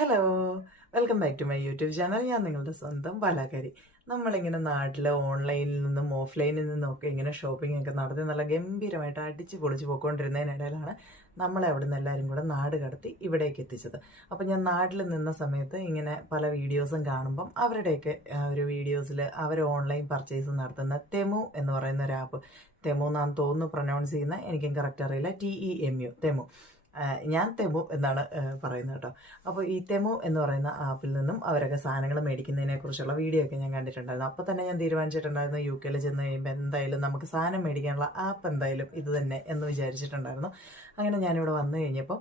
Hello, welcome back to my YouTube channel. ഞാൻ നിങ്ങളുടെ സ്വന്തം ബാലാകാരി. നമ്മളിങ്ങനെ നാട്ടിൽ ഓൺലൈനിൽ നിന്നും ഓഫ്ലൈനിൽ നിന്നും ഒക്കെ ഇങ്ങനെ ഷോപ്പിംഗ് ഒക്കെ നടത്തി നല്ല ഗംഭീരമായിട്ട് അടിച്ച് പൊളിച്ച് പോയിക്കൊണ്ടിരുന്നതിനിടയിലാണ് നമ്മളെ അവിടെ നിന്ന് എല്ലാവരും കൂടെ നാട് കടത്തി ഇവിടേക്ക് എത്തിച്ചത്. അപ്പം ഞാൻ നാട്ടിൽ നിന്ന സമയത്ത് ഇങ്ങനെ പല വീഡിയോസും കാണുമ്പം അവരുടെയൊക്കെ ഒരു വീഡിയോസിൽ അവർ ഓൺലൈൻ പർച്ചേസ് നടത്തുന്ന തെമു എന്ന് പറയുന്ന ഒരു ആപ്പ്, തെമു എന്നാണ് തോന്നുന്നു പ്രൊനൗൺസ് ചെയ്യുന്നത്, എനിക്കും കറക്റ്റ് അറിയില്ല, TEMU, തെമു. ഞാൻ തെമു എന്നാണ് പറയുന്നത് കേട്ടോ. അപ്പോൾ ഈ തെമു എന്ന് പറയുന്ന ആപ്പിൽ നിന്നും അവരൊക്കെ സാധനങ്ങൾ മേടിക്കുന്നതിനെ കുറിച്ചുള്ള വീഡിയോ ഒക്കെ ഞാൻ കണ്ടിട്ടുണ്ടായിരുന്നു. അപ്പോൾ തന്നെ ഞാൻ തീരുമാനിച്ചിട്ടുണ്ടായിരുന്നു UK ചെന്ന് കഴിയുമ്പോൾ എന്തായാലും നമുക്ക് സാധനം മേടിക്കാനുള്ള ആപ്പ് എന്തായാലും ഇത് തന്നെ എന്ന് വിചാരിച്ചിട്ടുണ്ടായിരുന്നു. അങ്ങനെ ഞാനിവിടെ വന്നു കഴിഞ്ഞപ്പോൾ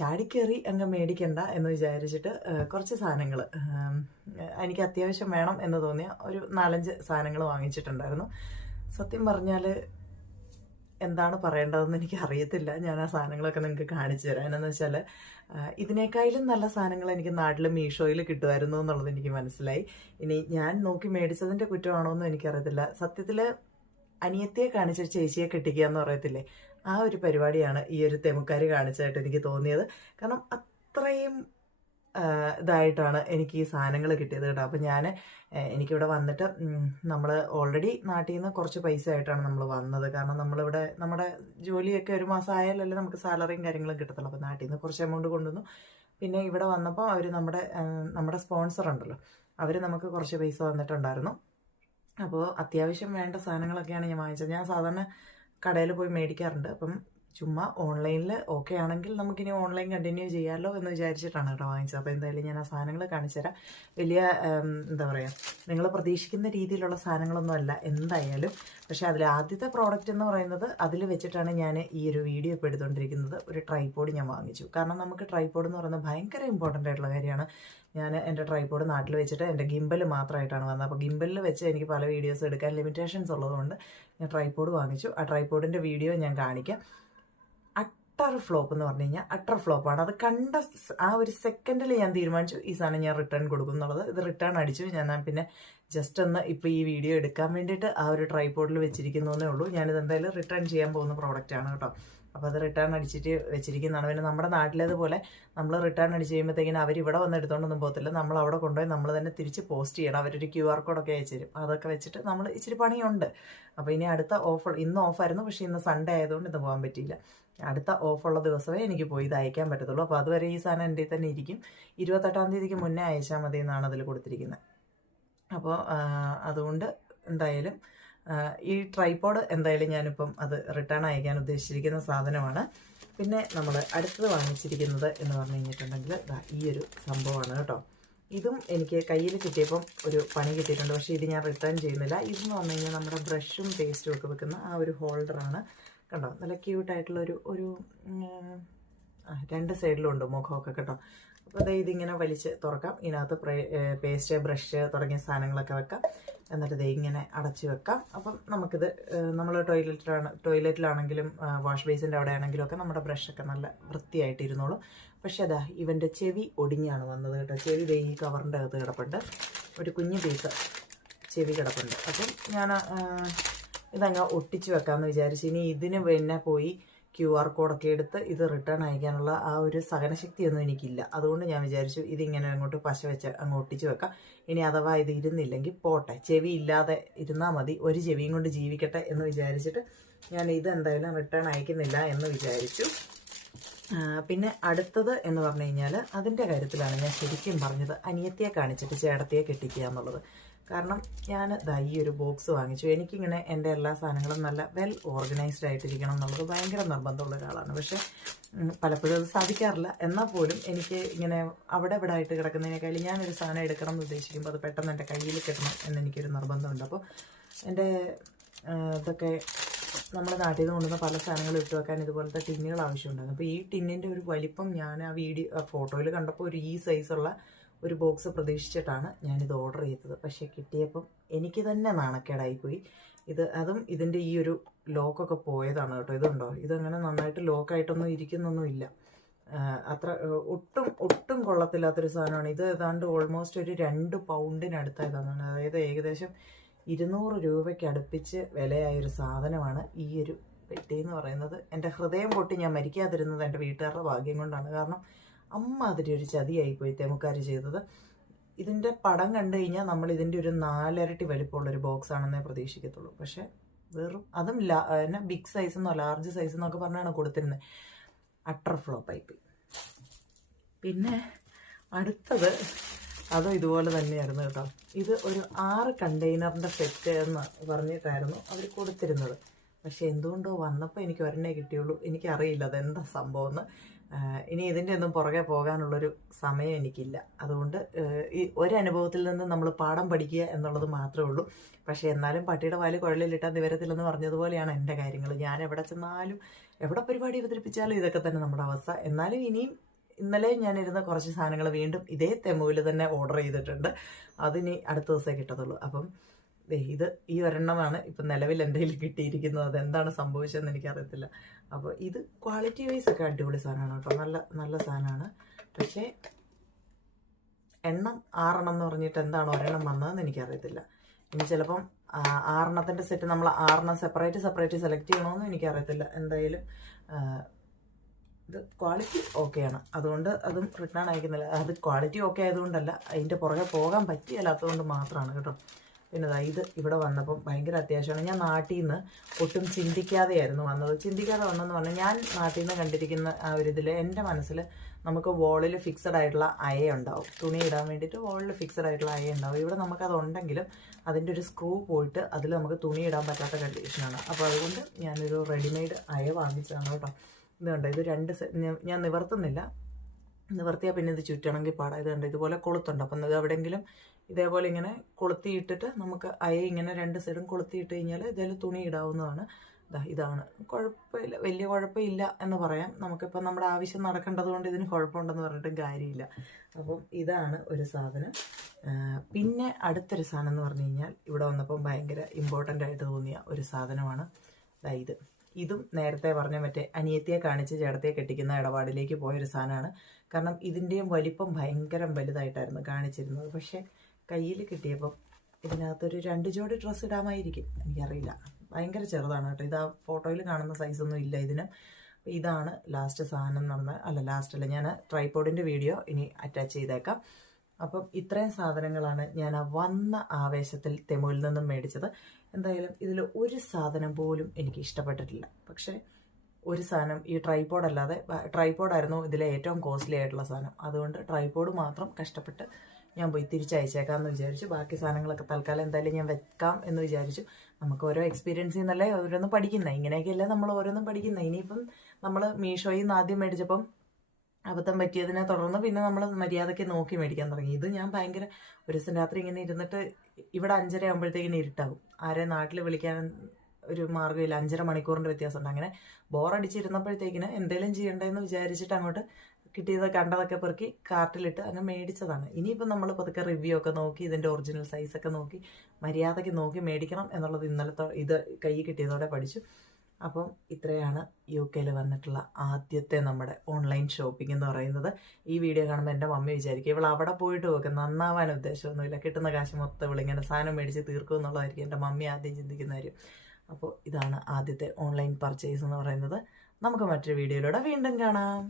ചാടിക്കേറി അങ്ങ് മേടിക്കണ്ട എന്ന് വിചാരിച്ചിട്ട് കുറച്ച് സാധനങ്ങൾ എനിക്ക് അത്യാവശ്യം വേണം എന്ന് തോന്നിയ ഒരു 4-5 സാധനങ്ങൾ വാങ്ങിച്ചിട്ടുണ്ടായിരുന്നു. സത്യം പറഞ്ഞാൽ എന്താണ് പറയേണ്ടതെന്ന് എനിക്ക് അറിയത്തില്ല. ഞാൻ ആ സാധനങ്ങളൊക്കെ നിങ്ങൾക്ക് കാണിച്ചു തരാം. എന്നു വെച്ചാൽ ഇതിനേക്കാളും നല്ല സാധനങ്ങൾ എനിക്ക് നാട്ടിൽ മീഷോയിൽ കിട്ടുമായിരുന്നു എന്നുള്ളത് എനിക്ക് മനസ്സിലായി. ഇനി ഞാൻ നോക്കി മേടിച്ചതിൻ്റെ കുറ്റമാണോ എന്നും എനിക്കറിയത്തില്ല. സത്യത്തിൽ അനിയത്തിയെ കാണിച്ച ചേച്ചിയെ കെട്ടിക്കുക എന്ന് പറയത്തില്ലേ, ആ ഒരു പരിപാടിയാണ് ഈ ഒരു തെമുക്കാർ കാണിച്ചതായിട്ട് എനിക്ക് തോന്നിയത്. കാരണം അത്രയും ഇതായിട്ടാണ് എനിക്ക് ഈ സാധനങ്ങൾ കിട്ടിയത് കേട്ടോ. അപ്പം എനിക്കിവിടെ വന്നിട്ട് നമ്മൾ ഓൾറെഡി നാട്ടിൽ നിന്ന് കുറച്ച് പൈസ ആയിട്ടാണ് നമ്മൾ വന്നത്. കാരണം നമ്മളിവിടെ നമ്മുടെ ജോലിയൊക്കെ ഒരു മാസം ആയാലല്ലേ നമുക്ക് സാലറിയും കാര്യങ്ങളും കിട്ടത്തുള്ളൂ. അപ്പോൾ നാട്ടിൽ നിന്ന് കുറച്ച് എമൗണ്ട് കൊണ്ടുവന്നു. പിന്നെ ഇവിടെ വന്നപ്പോൾ അവർ നമ്മുടെ സ്പോൺസർ ഉണ്ടല്ലോ, അവർ നമുക്ക് കുറച്ച് പൈസ തന്നിട്ടുണ്ടായിരുന്നു. അപ്പോൾ അത്യാവശ്യം വേണ്ട സാധനങ്ങളൊക്കെയാണ് ഞാൻ വാങ്ങിച്ചത്. ഞാൻ സാധാരണ കടയിൽ പോയി മേടിക്കാറുണ്ട്. അപ്പം ചുമ്മാ ഓൺലൈനിൽ ഓക്കെ ആണെങ്കിൽ നമുക്കിനി ഓൺലൈൻ കണ്ടിന്യൂ ചെയ്യാമല്ലോ എന്ന് വിചാരിച്ചിട്ടാണ് കേട്ടോ വാങ്ങിച്ചത്. അപ്പോൾ എന്തായാലും ഞാൻ ആ സാധനങ്ങൾ കാണിച്ചു തരാം. വലിയ എന്താ പറയുക, നിങ്ങൾ പ്രതീക്ഷിക്കുന്ന രീതിയിലുള്ള സാധനങ്ങളൊന്നും അല്ല എന്തായാലും. പക്ഷേ അതിൽ ആദ്യത്തെ പ്രോഡക്റ്റ് എന്ന് പറയുന്നത്, അതിൽ വെച്ചിട്ടാണ് ഞാൻ ഈ ഒരു വീഡിയോ ഇപ്പോൾ എടുത്തുകൊണ്ടിരിക്കുന്നത്. ഒരു ട്രൈപോഡ് ഞാൻ വാങ്ങിച്ചു. കാരണം നമുക്ക് ട്രൈപോഡ് എന്ന് പറയുന്നത് ഭയങ്കര ഇമ്പോർട്ടൻ്റ് ആയിട്ടുള്ള കാര്യമാണ്. ഞാൻ എൻ്റെ ട്രൈപോഡ് നാട്ടിൽ വെച്ചിട്ട് എൻ്റെ ഗിംബൽ മാത്രമായിട്ടാണ് വന്നത്. അപ്പോൾ ഗിംബലിൽ വെച്ച് എനിക്ക് പല വീഡിയോസ് എടുക്കാൻ ലിമിറ്റേഷൻസ് ഉള്ളതുകൊണ്ട് ഞാൻ ട്രൈപോഡ് വാങ്ങിച്ചു. ആ ട്രൈപോഡിൻ്റെ വീഡിയോ ഞാൻ കാണിക്കാം. അട്ടർ ഫ്ലോപ്പ് എന്ന് പറഞ്ഞു കഴിഞ്ഞാൽ അട്ടർ ഫ്ലോപ്പാണ്. അത് കണ്ട ആ ഒരു സെക്കൻഡിൽ ഞാൻ തീരുമാനിച്ചു ഈ സാധനം ഞാൻ റിട്ടേൺ കൊടുക്കും എന്നുള്ളത്. ഇത് റിട്ടേൺ അടിച്ചു. ഞാൻ പിന്നെ ജസ്റ്റ് ഒന്ന് ഇപ്പോൾ ഈ വീഡിയോ എടുക്കാൻ വേണ്ടിയിട്ട് ആ ഒരു ട്രൈപോഡിൽ വെച്ചിരിക്കുന്നതേ ഉള്ളൂ. ഞാനിത് എന്തായാലും റിട്ടേൺ ചെയ്യാൻ പോകുന്ന പ്രോഡക്റ്റാണ് കേട്ടോ. അപ്പോൾ അത് റിട്ടേൺ അടിച്ചിട്ട് വെച്ചിരിക്കുന്നതാണ്. പിന്നെ നമ്മുടെ നാട്ടിലേതുപോലെ നമ്മൾ റിട്ടേൺ അടിച്ച് കഴിയുമ്പോഴത്തേക്കിനും അവർ ഇവിടെ വന്ന് എടുത്തുകൊണ്ടൊന്നും പോകത്തില്ല. നമ്മൾ അവിടെ കൊണ്ടുപോയി നമ്മൾ തന്നെ തിരിച്ച് പോസ്റ്റ് ചെയ്യണം. അവരൊരു QR കോഡൊക്കെ അയച്ചു തരും. അതൊക്കെ വെച്ചിട്ട് നമ്മൾ ഇച്ചിരി പണിയുണ്ട്. അപ്പോൾ ഇനി അടുത്ത ഓഫർ, ഇന്ന് ഓഫായിരുന്നു, പക്ഷേ ഇന്ന് സൺഡേ ആയതുകൊണ്ട് ഇത് പോകാൻ പറ്റിയില്ല. അടുത്ത ഓഫുള്ള ദിവസമേ എനിക്ക് പോയി ഇത് അയക്കാൻ പറ്റത്തുള്ളൂ. അപ്പോൾ അതുവരെ ഈ സാധനം എൻ്റെ തന്നെ ഇരിക്കും. 28-ാം തീയതിക്ക് മുന്നേ അയച്ചാൽ മതി എന്നാണ് അതിൽ കൊടുത്തിരിക്കുന്നത്. അപ്പോൾ അതുകൊണ്ട് എന്തായാലും ഈ ട്രൈപോഡ് എന്തായാലും ഞാനിപ്പം അത് റിട്ടേൺ അയക്കാൻ ഉദ്ദേശിച്ചിരിക്കുന്ന സാധനമാണ്. പിന്നെ നമ്മൾ അടുത്തത് വാങ്ങിച്ചിരിക്കുന്നത് എന്ന് പറഞ്ഞു കഴിഞ്ഞിട്ടുണ്ടെങ്കിൽ ഈ ഒരു സംഭവമാണ് കേട്ടോ. ഇതും എനിക്ക് കയ്യിൽ കിട്ടിയപ്പം ഒരു പണി കിട്ടിയിട്ടുണ്ട്. പക്ഷേ ഇത് ഞാൻ റിട്ടേൺ ചെയ്യുന്നില്ല. ഇതെന്ന് പറഞ്ഞു കഴിഞ്ഞാൽ നമ്മുടെ ബ്രഷും പേസ്റ്റും ഒക്കെ വെക്കുന്ന ആ ഒരു ഹോൾഡറാണ്. കണ്ടോ, നല്ല ക്യൂട്ടായിട്ടുള്ളൊരു രണ്ട് സൈഡിലും ഉണ്ട് മുഖമൊക്കെ കേട്ടോ. അപ്പോൾ അതായത് ഇതിങ്ങനെ വലിച്ച് തുറക്കാം. ഇതിനകത്ത് പേസ്റ്റ്, ബ്രഷ് തുടങ്ങിയ സാധനങ്ങളൊക്കെ വെക്കാം. എന്നിട്ട് ഇത് ഇങ്ങനെ അടച്ചു വെക്കാം. അപ്പം നമുക്കിത് നമ്മൾ ടോയ്ലറ്റിലാണെങ്കിലും വാഷ് ബേസിൻ്റെ അവിടെ ആണെങ്കിലും ഒക്കെ നമ്മുടെ ബ്രഷൊക്കെ നല്ല വൃത്തിയായിട്ട് ഇരുന്നോളും. പക്ഷേ അതാ ഇവൻ്റെ ചെവി ഒടിഞ്ഞാണ് വന്നത് കേട്ടോ. ചെവി ഈ കവറിൻ്റെ അകത്ത് കിടപ്പുണ്ട്. ഒരു കുഞ്ഞു പീസ് ചെവി കിടപ്പുണ്ട്. അപ്പം ഞാൻ ഇതങ്ങ് ഒട്ടിച്ച് വെക്കാമെന്ന് വിചാരിച്ചു. ഇനി ഇതിന് പിന്നെ പോയി QR കോഡൊക്കെ എടുത്ത് ഇത് റിട്ടേൺ അയക്കാനുള്ള ആ ഒരു സഹനശക്തിയൊന്നും എനിക്കില്ല. അതുകൊണ്ട് ഞാൻ വിചാരിച്ചു ഇതിങ്ങനെ അങ്ങോട്ട് പശ വെച്ച് അങ്ങ് ഒട്ടിച്ച് വെക്കാം. ഇനി അഥവാ ഇത് ഇരുന്നില്ലെങ്കിൽ പോട്ടെ, ചെവി ഇല്ലാതെ ഇരുന്നാൽ മതി, ഒരു ചെവിയും കൊണ്ട് ജീവിക്കട്ടെ എന്ന് വിചാരിച്ചിട്ട് ഞാൻ ഇത് എന്തായാലും റിട്ടേൺ അയക്കുന്നില്ല എന്ന് വിചാരിച്ചു. പിന്നെ അടുത്തത് എന്ന് പറഞ്ഞു കഴിഞ്ഞാൽ അതിൻ്റെ കാര്യത്തിലാണ് ഞാൻ ശരിക്കും പറഞ്ഞത് അനിയത്തിയെ കാണിച്ചിട്ട് ചേട്ടത്തിയെ കെട്ടിക്കുക എന്നുള്ളത്. കാരണം ഞാൻ ഈ ഒരു ബോക്സ് വാങ്ങിച്ചു. എനിക്കിങ്ങനെ എൻ്റെ എല്ലാ സാധനങ്ങളും നല്ല വെൽ ഓർഗനൈസ്ഡ് ആയിട്ടിരിക്കണം എന്നുള്ളത് ഭയങ്കര നിർബന്ധമുള്ള ഒരാളാണ്. പക്ഷേ പലപ്പോഴും അത് സാധിക്കാറില്ല. എന്നാൽ പോലും എനിക്ക് ഇങ്ങനെ അവിടെ ഇവിടെ ആയിട്ട് കിടക്കുന്നതിനേക്കാളും ഞാനൊരു സാധനം എടുക്കണം എന്ന് ഉദ്ദേശിക്കുമ്പോൾ അത് പെട്ടെന്ന് എൻ്റെ കയ്യിൽ കിട്ടണം എന്നെനിക്കൊരു നിർബന്ധമുണ്ട്. അപ്പോൾ എൻ്റെ ഇതൊക്കെ നമ്മുടെ നാട്ടിൽ നിന്ന് കൊണ്ടുവന്ന പല സാധനങ്ങളും ഇട്ട് വെക്കാൻ ഇതുപോലത്തെ ടിന്നുകൾ ആവശ്യമുണ്ടാകും. അപ്പോൾ ഈ ടിന്നിൻ്റെ ഒരു വലിപ്പം ഞാൻ ആ ഫോട്ടോയിൽ കണ്ടപ്പോൾ ഒരു ഈ സൈസുള്ള ഒരു ബോക്സ് പ്രതീക്ഷിച്ചിട്ടാണ് ഞാനിത് ഓർഡർ ചെയ്തത്. പക്ഷേ കിട്ടിയപ്പം എനിക്ക് തന്നെ നാണക്കേടായിപ്പോയി. അതും ഇതിൻ്റെ ഈ ഒരു ലോക്കൊക്കെ പോയതാണ് കേട്ടോ. ഇതുണ്ടോ, ഇതങ്ങനെ നന്നായിട്ട് ലോക്കായിട്ടൊന്നും ഇരിക്കുന്നൊന്നുമില്ല. അത്ര ഒട്ടും കൊള്ളത്തില്ലാത്തൊരു സാധനമാണ് ഇത്. ഏതാണ്ട് ഓൾമോസ്റ്റ് ഒരു 2 പൗണ്ടിനടുത്തായതാണ്. അതായത് ഏകദേശം 200 രൂപയ്ക്ക് അടുപ്പിച്ച് വിലയായൊരു സാധനമാണ് ഈ ഒരു പെട്ടി എന്ന് പറയുന്നത്. എൻ്റെ ഹൃദയം പൊട്ടി ഞാൻ മരിക്കാതിരുന്നത് എൻ്റെ വീട്ടുകാരുടെ ഭാഗ്യം കൊണ്ടാണ്. കാരണം അമ്മാതിരി ഒരു ചതിയായിപ്പോയി തെമുക്കാർ ചെയ്തത്. ഇതിൻ്റെ പടം കണ്ടു കഴിഞ്ഞാൽ നമ്മൾ ഇതിൻ്റെ ഒരു 4 ഇരട്ടി വലിപ്പമുള്ളൊരു ബോക്സ് ആണെന്നേ പ്രതീക്ഷിക്കത്തുള്ളൂ. പക്ഷേ വെറും അതും പിന്നെ ബിഗ് സൈസെന്നോ ലാർജ് സൈസെന്നൊക്കെ പറഞ്ഞാണ് കൊടുത്തിരുന്നത്. അട്ടർ ഫ്ലോപ്പായിപ്പോയി. പിന്നെ അടുത്തത് അതും ഇതുപോലെ തന്നെയായിരുന്നു കേട്ടോ. ഇത് ഒരു 6 കണ്ടെയ്നറിൻ്റെ സെറ്റ് എന്ന് പറഞ്ഞിട്ടായിരുന്നു അവർ കൊടുത്തിരുന്നത്. പക്ഷെ എന്തുകൊണ്ടോ വന്നപ്പോൾ എനിക്ക് ഒരെണ്ണേ കിട്ടിയുള്ളൂ. എനിക്കറിയില്ല അതെന്താ സംഭവം എന്ന്. ഇനി ഇതിൻ്റെ ഒന്നും പുറകെ പോകാനുള്ളൊരു സമയം എനിക്കില്ല. അതുകൊണ്ട് ഈ ഒരനുഭവത്തിൽ നിന്ന് നമ്മൾ പാഠം പഠിക്കുക എന്നുള്ളത് മാത്രമേ ഉള്ളൂ. പക്ഷേ എന്നാലും പട്ടിയുടെ വാല് കുഴലിലിട്ടാൽ നിവരത്തില്ലെന്ന് പറഞ്ഞതുപോലെയാണ് എൻ്റെ കാര്യങ്ങൾ. ഞാൻ എവിടെ ചെന്നാലും എവിടെ പരിപാടി അവതരിപ്പിച്ചാലും ഇതൊക്കെ തന്നെ നമ്മുടെ അവസ്ഥ. എന്നാലും ഇനിയും ഇന്നലെ ഞാനിരുന്ന കുറച്ച് സാധനങ്ങൾ വീണ്ടും ഇതേ തെമുവിൽ തന്നെ ഓർഡർ ചെയ്തിട്ടുണ്ട്. അതിനി അടുത്ത ദിവസമേ കിട്ടത്തുള്ളൂ. അപ്പം ഇത് ഈ ഒരെണ്ണമാണ് ഇപ്പം നിലവിൽ എൻ്റെ കയ്യിൽ കിട്ടിയിരിക്കുന്നത്. അതെന്താണ് സംഭവിച്ചതെന്ന് എനിക്കറിയത്തില്ല. അപ്പോൾ ഇത് ക്വാളിറ്റി വൈസ് ഒക്കെ അടിപൊളി സാധനമാണ് കേട്ടോ. നല്ല നല്ല സാധനമാണ്. പക്ഷേ എണ്ണം 6 എന്ന് പറഞ്ഞിട്ട് എന്താണ് ഒരെണ്ണം വന്നതെന്ന് എനിക്കറിയത്തില്ല. ഇനി ചിലപ്പം 6 സെറ്റ് നമ്മൾ 6 സെപ്പറേറ്റ് സെലക്ട് ചെയ്യണമെന്ന് എനിക്കറിയത്തില്ല. എന്തായാലും ഇത് ക്വാളിറ്റി ഓക്കെയാണ്. അതുകൊണ്ട് അതും റിട്ടേൺ അയക്കുന്നില്ല. അത് ക്വാളിറ്റി ഓക്കെ ആയതുകൊണ്ടല്ല, അതിൻ്റെ പുറകെ പോകാൻ പറ്റിയല്ലാത്തതുകൊണ്ട് മാത്രമാണ് കേട്ടോ. പിന്നെ ഇത് ഇവിടെ വന്നപ്പം ഭയങ്കര അത്യാവശ്യമാണ്. ഞാൻ നാട്ടിൽ നിന്ന് ഒട്ടും ചിന്തിക്കാതെയായിരുന്നു വന്നത്. ചിന്തിക്കാതെ വന്നെന്ന് പറഞ്ഞാൽ ഞാൻ നാട്ടിൽ നിന്ന് കണ്ടിരിക്കുന്ന ആ ഒരു ഇതിൽ എൻ്റെ മനസ്സിൽ നമുക്ക് വോളിൽ ഫിക്സഡ് ആയിട്ടുള്ള അയ ഉണ്ടാവും. തുണി ഇടാൻ വേണ്ടിയിട്ട് വോളിൽ ഫിക്സഡ് ആയിട്ടുള്ള അയ ഉണ്ടാവും. ഇവിടെ നമുക്കതുണ്ടെങ്കിലും അതിൻ്റെ ഒരു സ്ക്രൂ പോയിട്ട് അതിൽ നമുക്ക് തുണി ഇടാൻ പറ്റാത്ത കണ്ടീഷനാണ്. അപ്പോൾ അതുകൊണ്ട് ഞാനൊരു റെഡിമെയ്ഡ് അയ വാങ്ങിച്ചതാണ് കേട്ടോ. ഇത് കണ്ടോ, ഇത് 2 ഞാൻ നിവർത്തുന്നില്ല. നിവർത്തിയാൽ പിന്നെ ഇത് ചുറ്റണമെങ്കിൽ പാടാം. ഇത് കണ്ടോ, ഇതുപോലെ കൊളുത്തുണ്ട്. അപ്പം ഇത് എവിടെയെങ്കിലും ഇതേപോലെ ഇങ്ങനെ കൊളുത്തിയിട്ടിട്ട് നമുക്ക് അയ ഇങ്ങനെ 2 സൈഡും കൊളുത്തിയിട്ട് കഴിഞ്ഞാൽ ഇതിൽ തുണി ഇടാവുന്നതാണ്. ഇതാണ് കുഴപ്പമില്ല, വലിയ കുഴപ്പമില്ല എന്ന് പറയാം. നമുക്കിപ്പോൾ നമ്മുടെ ആവശ്യം നടക്കേണ്ടത് കൊണ്ട് ഇതിന് കുഴപ്പമുണ്ടെന്ന് പറഞ്ഞിട്ടും കാര്യമില്ല. അപ്പം ഇതാണ് ഒരു സാധനം. പിന്നെ അടുത്തൊരു സാധനം എന്ന് പറഞ്ഞു കഴിഞ്ഞാൽ ഇവിടെ വന്നപ്പം ഭയങ്കര ഇമ്പോർട്ടൻ്റ് ആയിട്ട് തോന്നിയ ഒരു സാധനമാണ് ഇതും നേരത്തെ പറഞ്ഞ മറ്റേ അനിയത്തിയെ കാണിച്ച് ചേട്ടത്തിയെ കെട്ടിക്കുന്ന ഇടപാടിലേക്ക് പോയൊരു സാധനമാണ്. കാരണം ഇതിൻ്റെയും വലിപ്പം ഭയങ്കര വലുതായിട്ടായിരുന്നു കാണിച്ചിരുന്നത്. പക്ഷേ കയ്യിൽ കിട്ടിയപ്പം ഇതിനകത്തൊരു 2 ജോഡി ഡ്രസ്സ് ഇടാമായിരിക്കും, എനിക്കറിയില്ല. ഭയങ്കര ചെറുതാണ് കേട്ടോ. ഇത് ആ ഫോട്ടോയിൽ കാണുന്ന സൈസൊന്നും ഇല്ല ഇതിന്. ഇതാണ് ലാസ്റ്റ് സാധനം ലാസ്റ്റല്ല, ഞാൻ ട്രൈപോഡിൻ്റെ വീഡിയോ ഇനി അറ്റാച്ച് ചെയ്തേക്കാം. അപ്പം ഇത്രയും സാധനങ്ങളാണ് ഞാൻ ആ വന്ന ആവേശത്തിൽ തെമുവിൽ നിന്നും മേടിച്ചത്. എന്തായാലും ഇതിൽ ഒരു സാധനം പോലും എനിക്ക് ഇഷ്ടപ്പെട്ടിട്ടില്ല. പക്ഷേ ഒരു സാധനം, ഈ ട്രൈപോഡായിരുന്നു ഇതിലെ ഏറ്റവും കോസ്റ്റ്ലി ആയിട്ടുള്ള സാധനം. അതുകൊണ്ട് ട്രൈപോഡ് മാത്രം കഷ്ടപ്പെട്ട് ഞാൻ പോയി തിരിച്ചയച്ചേക്കാമെന്ന് വിചാരിച്ചു. ബാക്കി സാധനങ്ങളൊക്കെ തൽക്കാലം എന്തായാലും ഞാൻ വെക്കാം എന്ന് വിചാരിച്ചു. നമുക്ക് ഓരോ എക്സ്പീരിയൻസിൽ നിന്നല്ലേ ഓരോന്നും പഠിക്കുന്നത്. ഇങ്ങനെയൊക്കെയല്ലേ നമ്മൾ ഓരോന്നും പഠിക്കുന്നത്. ഇനിയിപ്പം നമ്മൾ മീഷോയിൽ നിന്ന് ആദ്യം മേടിച്ചപ്പം അബദ്ധം പറ്റിയതിനെ തുടർന്ന് പിന്നെ നമ്മൾ മര്യാദയ്ക്ക് നോക്കി മേടിക്കാൻ തുടങ്ങി. ഇത് ഞാൻ ഭയങ്കര ഒരു ദിവസം രാത്രി ഇങ്ങനെ ഇരുന്നിട്ട് ഇവിടെ 5:30 ആകുമ്പോഴത്തേക്കിന് ഇരുട്ടാകും. ആരെ നാട്ടിൽ വിളിക്കാൻ ഒരു മാർഗ്ഗമില്ല. 5.5 മണിക്കൂറിൻ്റെ വ്യത്യാസമുണ്ട്. അങ്ങനെ ബോറടിച്ചിരുന്നപ്പോഴത്തേക്കിന് എന്തെങ്കിലും ചെയ്യണ്ടെന്ന് വിചാരിച്ചിട്ട് അങ്ങോട്ട് കിട്ടിയത് കണ്ടതൊക്കെ പെറുക്കി കാർട്ടിലിട്ട് അങ്ങ് മേടിച്ചതാണ്. ഇനിയിപ്പം നമ്മൾ പതുക്കെ റിവ്യൂ ഒക്കെ നോക്കി ഇതിൻ്റെ ഒറിജിനൽ സൈസൊക്കെ നോക്കി മര്യാദയ്ക്ക് നോക്കി മേടിക്കണം എന്നുള്ളത് ഇത് കൈ കിട്ടിയതോടെ പഠിച്ചു. അപ്പം ഇത്രയാണ് UK വന്നിട്ടുള്ള ആദ്യത്തെ നമ്മുടെ ഓൺലൈൻ ഷോപ്പിംഗ് എന്ന് പറയുന്നത്. ഈ വീഡിയോ കാണുമ്പോൾ എൻ്റെ മമ്മി വിചാരിക്കും ഇവൾ അവിടെ പോയിട്ട് നോക്കും, നന്നാവാൻ ഉദ്ദേശമൊന്നുമില്ല, കിട്ടുന്ന കാശ് മൊത്തം ഇവളിങ്ങനെ സാധനം മേടിച്ച് തീർക്കും എന്നുള്ളതായിരിക്കും എൻ്റെ മമ്മി ആദ്യം ചിന്തിക്കുന്ന കാര്യം. അപ്പോൾ ഇതാണ് ആദ്യത്തെ ഓൺലൈൻ പർച്ചേസ് എന്ന് പറയുന്നത്. നമുക്ക് മറ്റൊരു വീഡിയോയിലൂടെ വീണ്ടും കാണാം.